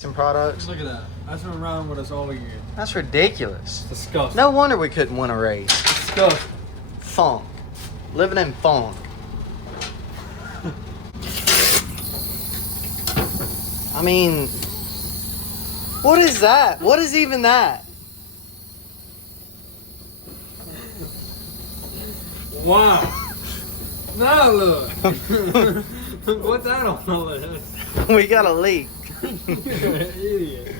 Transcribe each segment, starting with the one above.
Some products. Look at that. That's been around with us all year. That's ridiculous. Disgusting. No wonder we couldn't win a race. Disgusting. Funk. Living in funk. I mean, what is that? What is even that? Wow. Now look. Put that on the list. We got a leak. You're an idiot.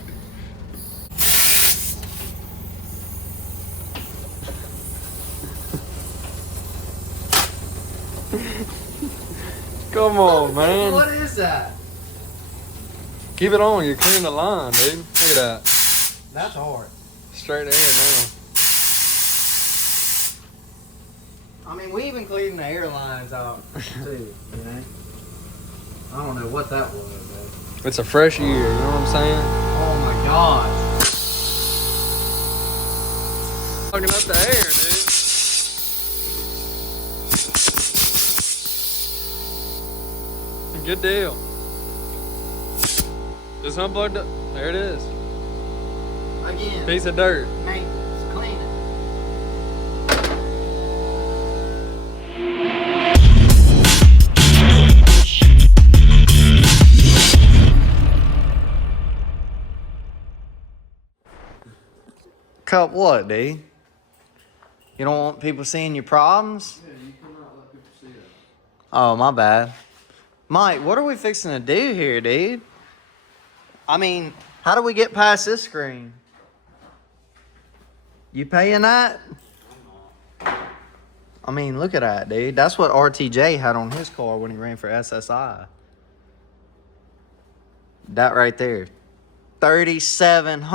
Come on, man. What is that? Keep it on. You're clearing the line, dude. Look at that. That's hard. Straight ahead now. I mean, we even cleaned the airlines out too, you know? I don't know what that was, though. It's a fresh year, you know what I'm saying? Oh my gosh. Fucking up the air, dude. Good deal. Just unplugged it. There it is. Again. Piece of dirt. Maintenance, clean it. Cut what, D? You don't want people seeing your problems? Yeah, you cannot let people see that. Oh, my bad. Mike, what are we fixing to do here, dude? I mean, how do we get past this screen? You paying that? I mean, look at that, dude. That's what RTJ had on his car when he ran for SSI. That right there. $3,700. Dang.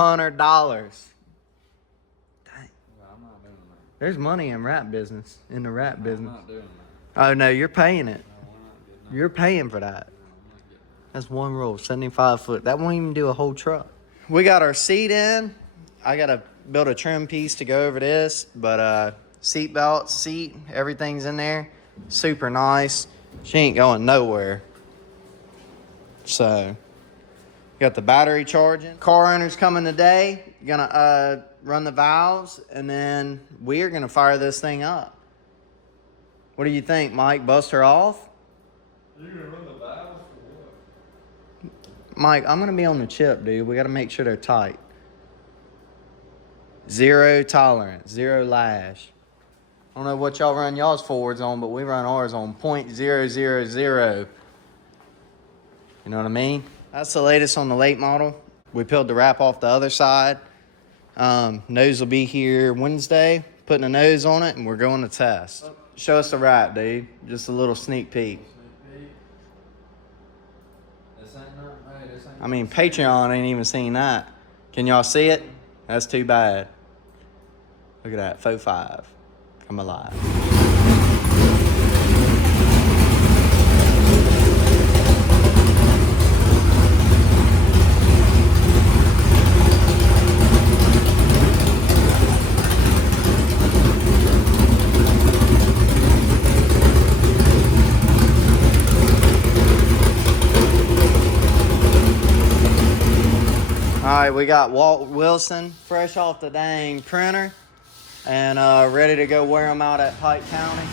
Well, I'm not doing that. There's money in rap business, in the rap business. I'm not doing that. Oh, no, you're paying it. No, we're not getting that. You're paying for that. That's one roll, 75 foot. That won't even do a whole truck. We got our seat in. I got to build a trim piece to go over this, but seat belt, seat, everything's in there. Super nice. She ain't going nowhere. So, got the battery charging. Car owner's coming today. Gonna run the valves, and then we're gonna fire this thing up. What do you think, Mike? Bust her off? You're gonna run the valves for what? Mike, I'm going to be on the chip, dude. We got to make sure they're tight. Zero tolerance, zero lash. I don't know what y'all run y'all's forwards on, but we run ours on .000. You know what I mean? That's the latest on the late model. We peeled the wrap off the other side. Nose will be here Wednesday. Putting a nose on it, and we're going to test. Show us the wrap, dude. Just a little sneak peek. I mean, Patreon ain't even seen that. Can y'all see it? That's too bad. Look at that, 4.5. Come alive. All right, we got Walt Wilson fresh off the dang printer and ready to go wear them out at Pike County.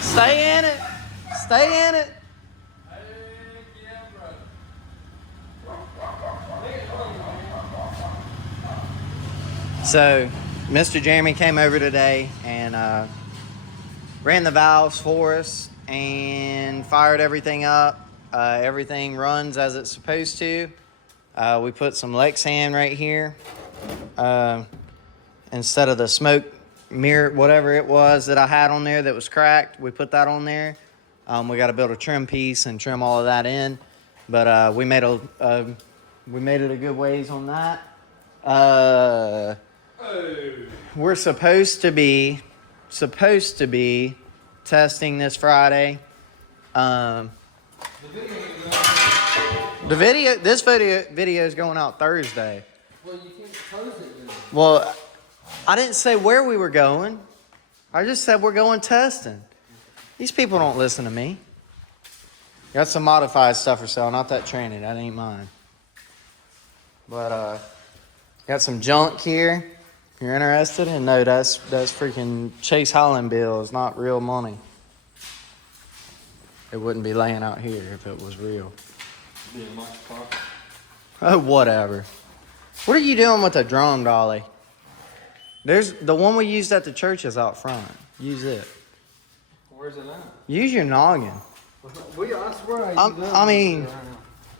Stay in it. Stay in it. So, Mr. Jeremy came over today and ran the valves for us and fired everything up. Everything runs as it's supposed to. We put some Lexan right here. Instead of the smoke mirror, whatever it was that I had on there that was cracked, we put that on there. We got to build a trim piece and trim all of that in. But we made it a good ways on that. We're supposed to be testing this Friday. This video is going out Thursday. Well, you can't close it then. Well, I didn't say where we were going. I just said we're going testing. These people don't listen to me. Got some modified stuff for sale, not that tranny. That ain't mine. But got some junk here. If you're interested, and no, that's freaking Chase Holland bills, not real money. It wouldn't be laying out here if it was real. Be in Mike's pocket. Oh, whatever. What are you doing with the drum dolly? There's the one we used at the church is out front. Use it. Where's it at? Use your noggin. I swear I mean,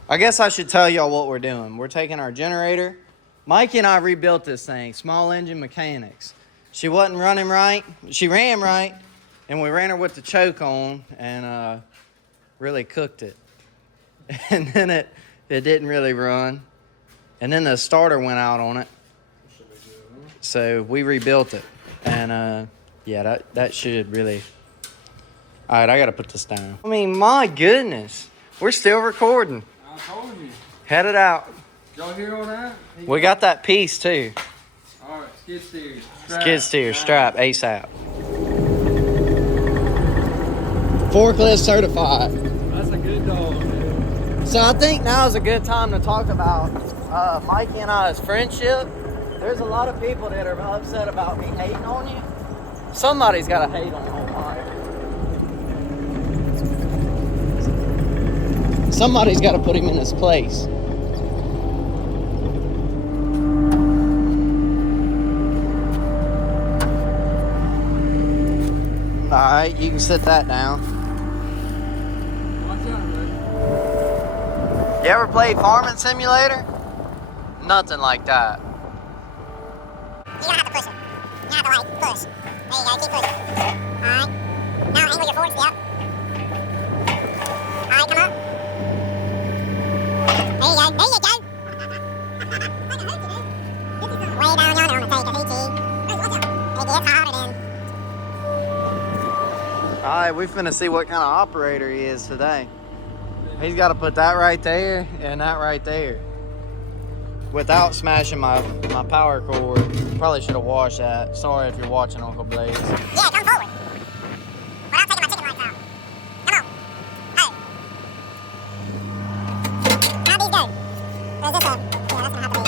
I guess I should tell y'all what we're doing. We're taking our generator. Mikey and I rebuilt this thing, small engine mechanics. She wasn't running right. She ran right, and we ran her with the choke on and really cooked it. And then it didn't really run. And then the starter went out on it. So we rebuilt it. And yeah, that should really... All right, I got to put this down. I mean, my goodness. We're still recording. I told you. Head it out. Y'all hear all that? We got that piece, too. All right, skid steer. Skid steer, strap, ASAP. Forklift certified. That's a good dog, man. So I think now is a good time to talk about Mikey and I's friendship. There's a lot of people that are upset about me hating on you. Somebody's got to hate on old Mike. Somebody's got to put him in his place. Alright, you can sit that down. Watch out, man. You ever played Farming Simulator? Nothing like that. You're gonna have to push it. You're gonna have to push. There you go, keep pushing. Alright. Now angle your forks, yep. Alright, come up. There you go, there you go. Way down yonder on the tank of ET. Maybe it's harder than. Alright, we finna see what kind of operator he is today. He's got to put that right there and that right there. Without smashing my power cord. Probably should have washed that. Sorry if you're watching, Uncle Blaze. Yeah, come forward. Without taking my chicken lights out. Come on. Hey. How'd these go? Or is this a... Yeah, that's gonna have to be.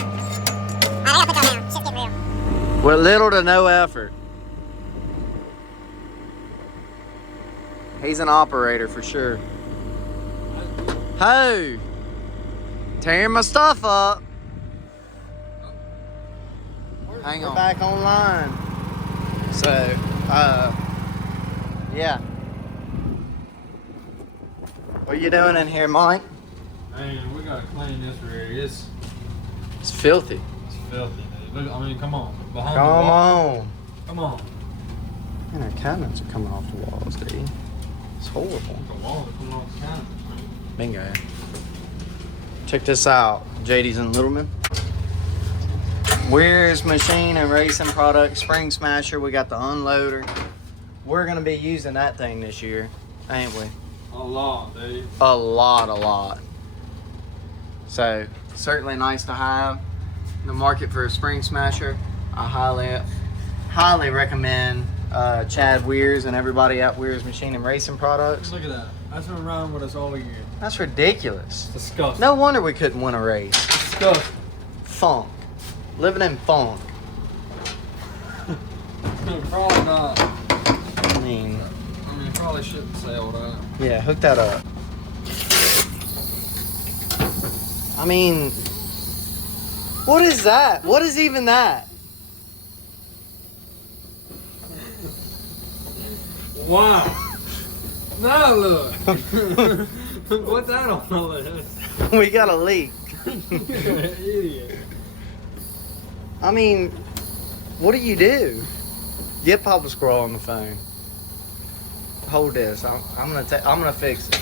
Alright, I gotta put y'all down. Shit's getting real. With little to no effort. He's an operator for sure. Ho! Tearing my stuff up. Hang on. We're back online. So, yeah. What you doing in here, Mike? Man, we gotta clean this area. It's filthy. filthy, dude. Look, I mean, come on. Behind Come the wall. on. Come on. Man, our cabinets are coming off the walls, dude. It's horrible. The wall is coming off the counter, man. Bingo. Check this out. JD's in Littleman. Weir's Machine and Racing Products Spring Smasher. We got the unloader. We're gonna be using that thing this year, ain't we? A lot, dude. A lot. So certainly nice to have. In the market for a Spring Smasher. I highly recommend Chad Weir's and everybody at Weir's Machine and Racing Products. Look at that. That's been around with us all year. That's ridiculous. Disgusting. No wonder we couldn't win a race. Disgusting. Funk. Living in funk. Probably not. I mean, Probably shouldn't sell that. yeah, hook that up. I mean, what is that? What is even that? Wow. Now look. What's that on the list? We got a leak. You're an idiot. I mean, what do you do? Get Papa Squirrel on the phone. Hold this. I'm gonna fix it.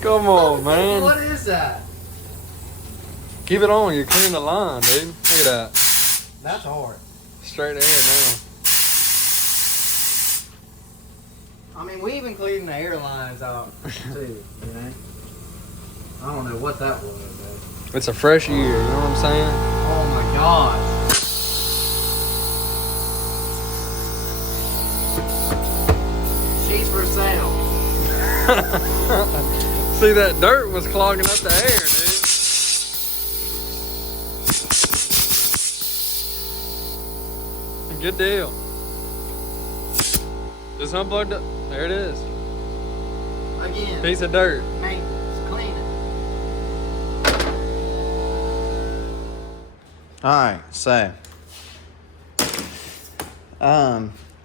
Come on, man. What is that? Keep it on. You're cleaning the line, dude. Look at that. That's hard. Straight ahead now. I mean, we even cleaned the airlines out too. You know. I don't know what that was, though. It's a fresh year. You know what I'm saying? Oh my gosh. He's for sale. See, that dirt was clogging up the air, dude. Good deal. Just unplugged it. There it is. Again. Piece of dirt. Maintenance, cleaning. Alright, so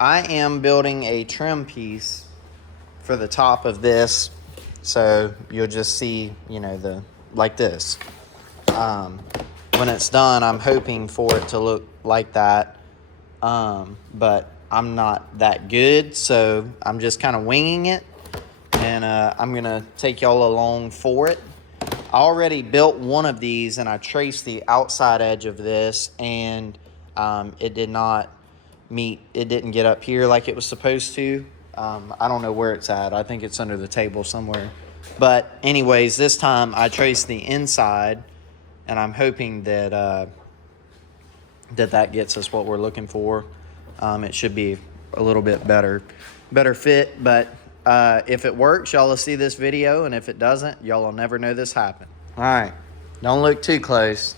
I am building a trim piece for the top of this, so you'll just see, you know, like this. When it's done, I'm hoping for it to look like that, but I'm not that good, so I'm just kind of winging it, and I'm gonna take y'all along for it. I already built one of these, and I traced the outside edge of this, and it did not meet. It didn't get up here like it was supposed to. I don't know where it's at. I think it's under the table somewhere. But anyways, this time I traced the inside, and I'm hoping that that gets us what we're looking for. It should be a little bit better fit, but if it works, y'all will see this video, and if it doesn't, y'all will never know this happened. All right, don't look too close.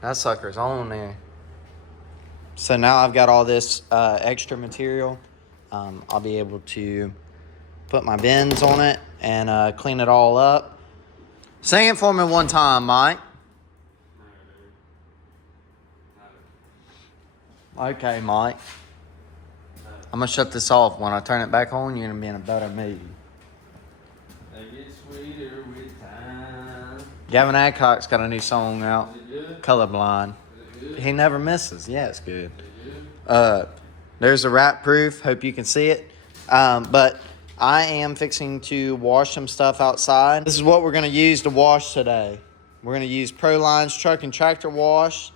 That sucker's on there. So now I've got all this extra material. I'll be able to put my bins on it and clean it all up. Sing it for me one time, Mike. Okay, Mike. I'm gonna shut this off. When I turn it back on, you're gonna be in a better mood. They get sweeter with time. Gavin Adcock's got a new song out, Is it good? Colorblind. Is it good? He never misses. Yeah, it's good. Is it good? There's the wrap proof. Hope you can see it. But I am fixing to wash some stuff outside. This is what we're gonna use to wash today. We're gonna use Proline's truck and tractor wash.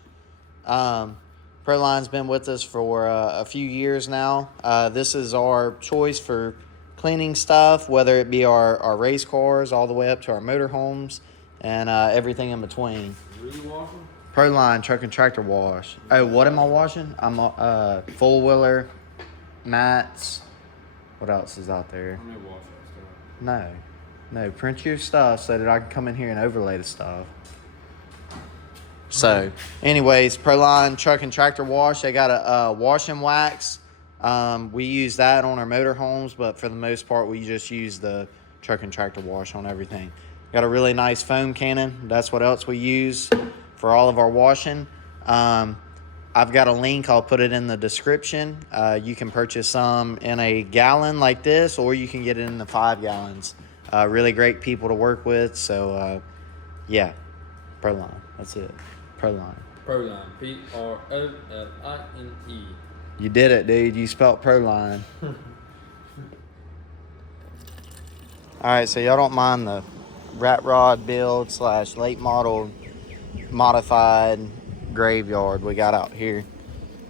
Proline's been with us for a few years now. This is our choice for cleaning stuff, whether it be our race cars all the way up to our motorhomes and everything in between. Really washing? Proline truck and tractor wash. Oh, what am I washing? I'm full wheeler, mats. What else is out there? I'm gonna wash that stuff. No, print your stuff so that I can come in here and overlay the stuff. So, anyways, Proline truck and tractor wash. They got a wash and wax. We use that on our motorhomes, but for the most part, we just use the truck and tractor wash on everything. Got a really nice foam cannon. That's what else we use for all of our washing. I've got a link. I'll put it in the description. You can purchase some in a gallon like this, or you can get it in the 5 gallons. Really great people to work with. So, yeah, Proline. That's it. Proline. Proline. P-R-O-L-I-N-E. You did it, dude. You spelled Proline. Alright, so y'all don't mind the rat rod build / late model modified graveyard we got out here.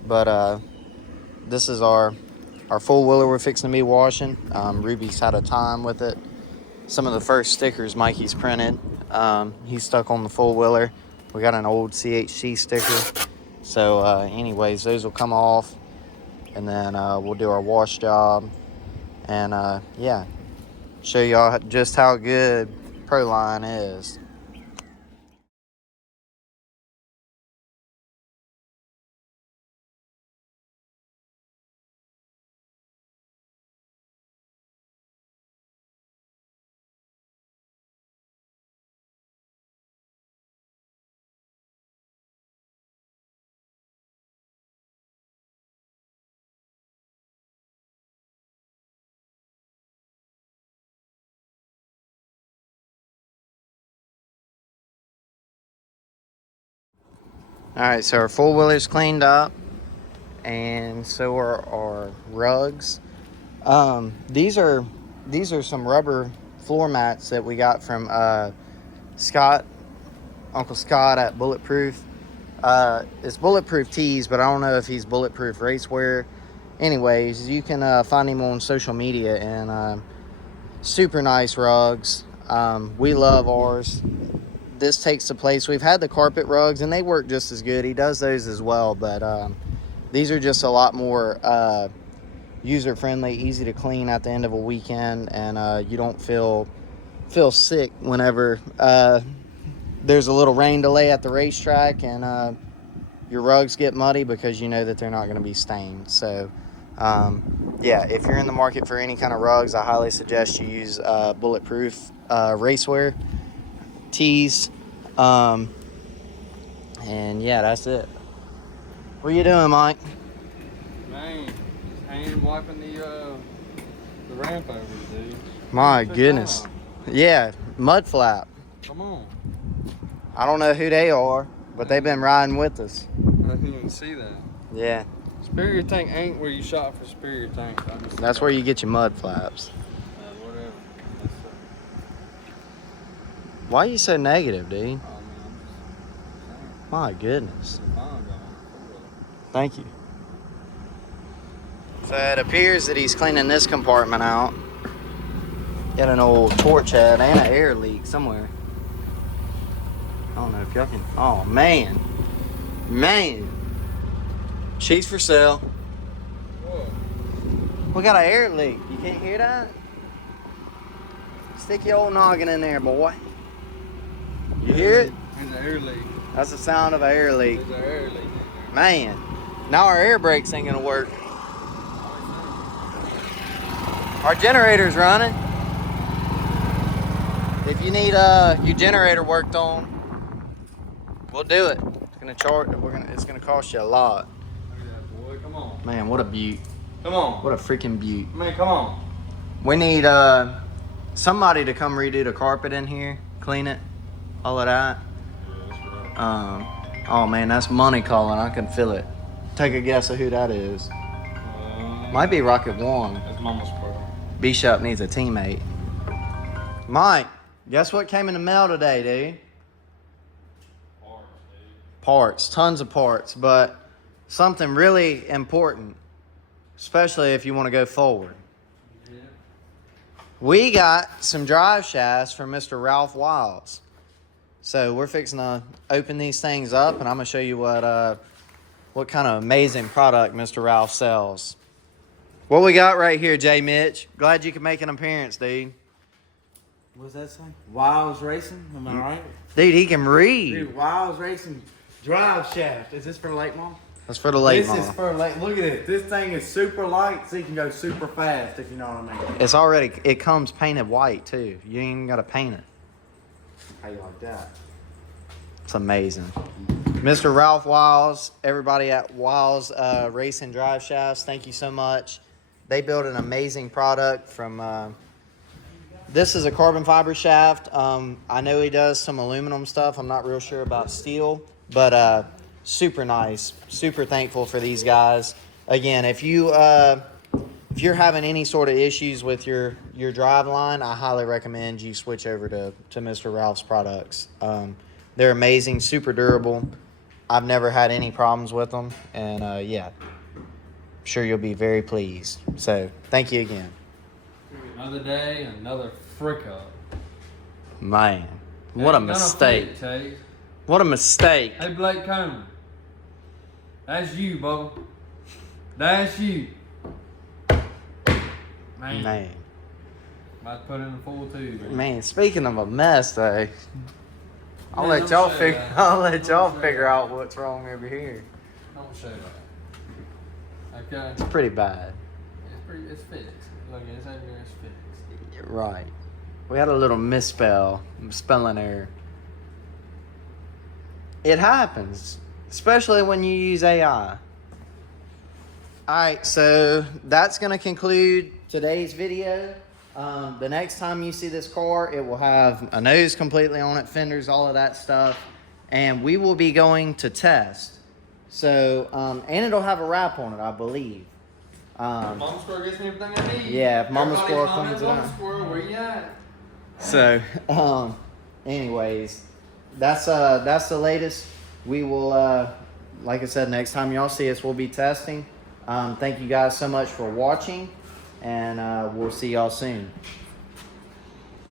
But this is our full wheeler we're fixing to be washing. Ruby's had a time with it. Some of the first stickers Mikey's printed, he stuck on the full wheeler. We got an old CHC sticker. So anyways, those will come off, and then we'll do our wash job, and yeah, show y'all just how good Proline is. All right, so our full wheeler's cleaned up, and so are our rugs. These are some rubber floor mats that we got from Uncle Scott at Bulletproof. It's Bulletproof Tees, but I don't know if he's Bulletproof Racewear. Anyways, you can find him on social media, and super nice rugs. We love ours. This takes the place. We've had the carpet rugs, and they work just as good. He does those as well, but these are just a lot more user friendly, easy to clean at the end of a weekend, and you don't feel sick whenever there's a little rain delay at the racetrack and your rugs get muddy, because you know that they're not going to be stained. So yeah, if you're in the market for any kind of rugs, I highly suggest you use bulletproof racewear tees. And yeah, that's it. What are you doing, Mike? Man, just hand wiping the ramp over, dude. My Take goodness. time. Yeah, mud flap. Come on. I don't know who they are, but they've been riding with us. I didn't even see that. Yeah, Superior Tank ain't where you shop for Superior Tank. that's where you get your mud flaps. Whatever. That's, Why are you so negative, dude? I mean, My goodness. I'm just saying. Fine, dog. Thank you. So it appears that he's cleaning this compartment out. Got an old torch head and an air leak somewhere. I don't know if y'all can. Oh, man. Man. She's for sale. Whoa. We got an air leak. You can't hear that? Stick your old noggin in there, boy. You hear it? There's an air leak. That's the sound of an air leak. There's an air leak in there. Man. Now our air brakes ain't gonna work. Our generator's running. If you need your generator worked on, we'll do it. It's gonna charge. It's gonna cost you a lot. Look at that, boy. Come on. Man, what a beaut. Come on. What a freaking beaut. Man, come on. We need somebody to come redo the carpet in here, clean it, all of that. Oh man, that's money calling. I can feel it. Take a guess of who that is. Might be Rocket One. That's Mama's Pro. Bishop needs a teammate. Mike, guess what came in the mail today, dude? Parts, dude. Parts, tons of parts, but something really important, especially if you want to go forward. Yeah. We got some drive shafts from Mr. Ralph Wiles. So we're fixing to open these things up, and I'm gonna show you what kind of amazing product Mr. Ralph sells. What we got right here, Jay Mitch. Glad you could make an appearance, dude. What's that say? Wiles Racing, am I right? Dude, he can read. Dude, Wiles Racing drive shaft. Is this for the late model? That's for the late This model. is for late. Look at it. This thing is super light, so you can go super fast, if you know what I mean. It's already, it comes painted white too. You ain't even gotta paint it. How you like that? It's amazing. Mr. Ralph Wiles, everybody at Wiles Racing Drive Shafts, thank you so much. They build an amazing product from, this is a carbon fiber shaft. I know he does some aluminum stuff. I'm not real sure about steel, but super nice. Super thankful for these guys. Again, if you're having any sort of issues with your drive line, I highly recommend you switch over to Mr. Ralph's products. They're amazing, super durable. I've never had any problems with them, and yeah, I'm sure you'll be very pleased. So thank you again. Another day, another frick up. Man, what a Ain't gonna mistake. fit, Chase. What a mistake. Hey, Blake Coleman. That's you, Bubba. That's you. Man. Man, Might put in a full too, man. man, speaking of a mess though, I'll Man, let don't y'all say figure that. I'll let y'all Don't say figure that. out what's wrong over here. Don't say that. Okay? It's pretty bad. It's fixed. Look, it's over here, it's fixed. You're right. We had a little spelling error. It happens, especially when you use AI. Alright, so that's going to conclude today's video. The next time you see this car, it will have a nose completely on it, fenders, all of that stuff. And we will be going to test. So, and it'll have a wrap on it, I believe. Mama Squirrel gets me everything I need. Yeah, if Mama Everybody Squirrel comment, cleans it Mama up. Squirrel, where you at? So, anyways, that's the latest. We will, like I said, next time y'all see us, we'll be testing. Thank you guys so much for watching, and we'll see y'all soon.